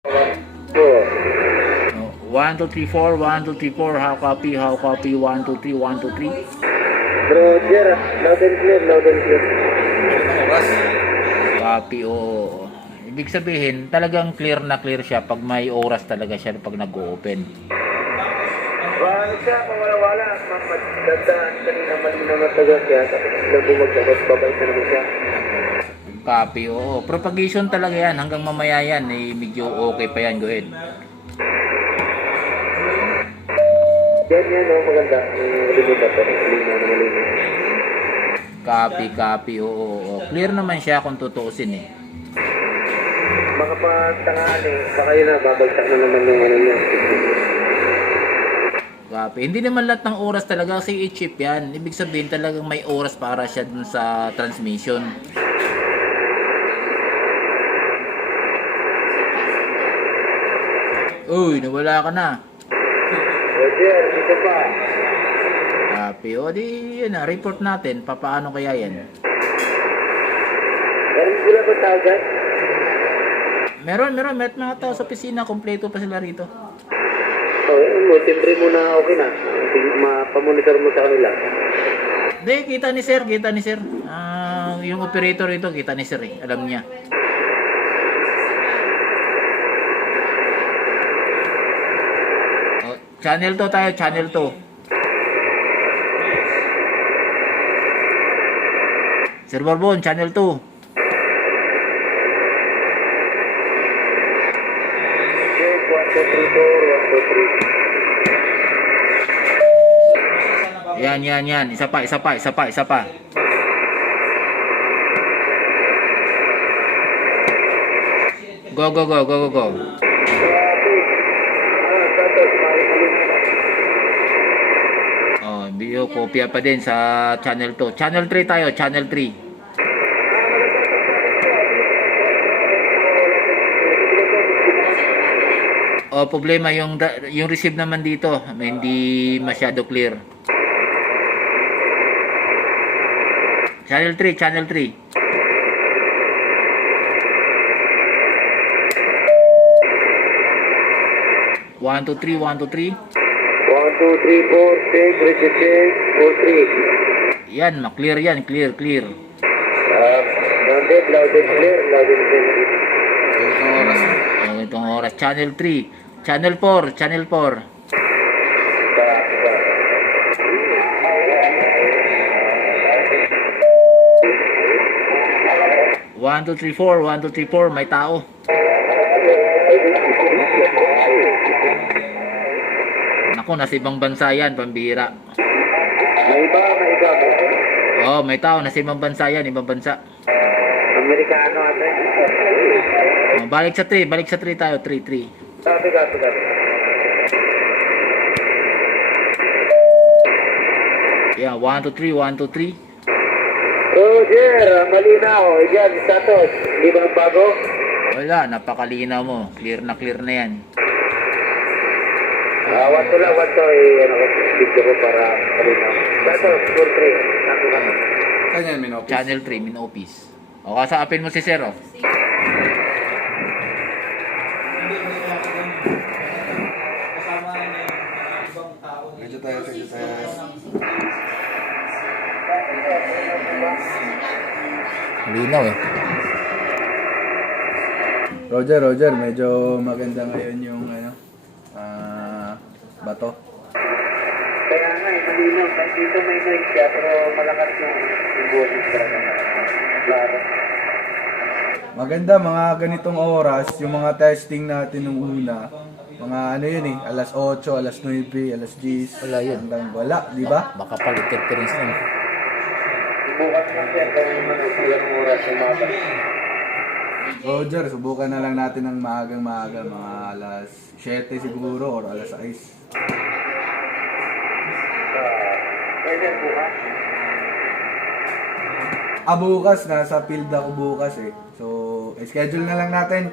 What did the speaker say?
1, 2, 3, 4, 1, 2, 3, 4, how copy, 1, 2, 3, 1, 2, 3. Roger, loud and clear, loud and clear. Copy, oo. Ibig sabihin, talagang clear na clear siya pag may oras talaga siya pag nag-open. Wala siya, pawala-wala. Magdadaan kanina malinaw na tagal siya. Tapos nagumagdabas, babay ka naman siya. Copy, oo. Propagation talaga yan. Hanggang mamaya yan. Eh, medyo okay pa yan. Go ahead. Yan, oh, maganda. Malinaw pa rin. Malinaw na malinaw. Copy, oo. Clear naman siya kung tutuusin eh. Makapatangaan eh. Baka yun na, babagsak na naman yung ano yun. Copy. Hindi naman lahat ng oras talaga kasi i-chip yan. Ibig sabihin talagang may oras para siya dun sa transmission. Uy, nawala ka na. Roger, dito pa. Copy. O di, yun na. Report natin. Papaano kaya yan? Meron sila ba tagan? Meron. May mga tao sa opisina. Kompleto pa sila rito. Oo, mo. Siyempre muna okay na. Mapamonitor mo sa kanila. Hindi, kita ni sir. Yung operator ito, kita ni sir eh. Alam niya. O, channel 2 tayo, channel 2. Sir Bourbon, channel 2. Check, 1, 2, 3, 4, 1, 2, 3. Yan. Isa pa. Go. Oh, video kopya pa din sa channel 2. Channel 3 tayo, channel 3. Oh, problema yung receive naman dito, hindi masyado clear. Channel 3. 1, 2, 3, 1, 2, 3. 1, 2, 3, 4, check, check, 4, 3. Yan, clear yan, clear. Loud and clear. Itong oras. Channel 3. Channel 4. 1, 2, 3, 4. 1, 2, 3, 4. May tao. Naku, nasa ibang bansa yan, pambihira. May iba. Oh, may tao, nasa ibang bansa yan, ibang bansa. Amerikano ate. Oh, balik sa 3 tayo, 3. Sabi ka. Yeah, 1, 2, 3, 1, 2, 3. Roger, malinaw. Yan, status. Di ba bago? Wala, napakalinaw mo. Clear na yan. Wato ano ko, video ko para malinaw. Status, 4-3. Kanya min office. Channel 3, min office. O, kasaapin mo si Sir, oh. Medyo tayo. Linaw eh. Roger, medyo maganda ngayon yung bato. Kaya nga malinaw. Dito may noise siya, pero malakas yung boses talaga. Klaro. Maganda mga ganitong oras, yung mga testing natin nung una. Mga yun eh, alas 8, alas 9, alas 10. Wala yun. Wala, di ba? Makapal interference lang. Bukas na siya, gawin mo ng oras yung mga Roger, subukan na lang natin ng maagang-maaga, mga alas 7 siguro or alas 6. Pwede bukas. Bukas, nasa field ako bukas eh. So, schedule na lang natin.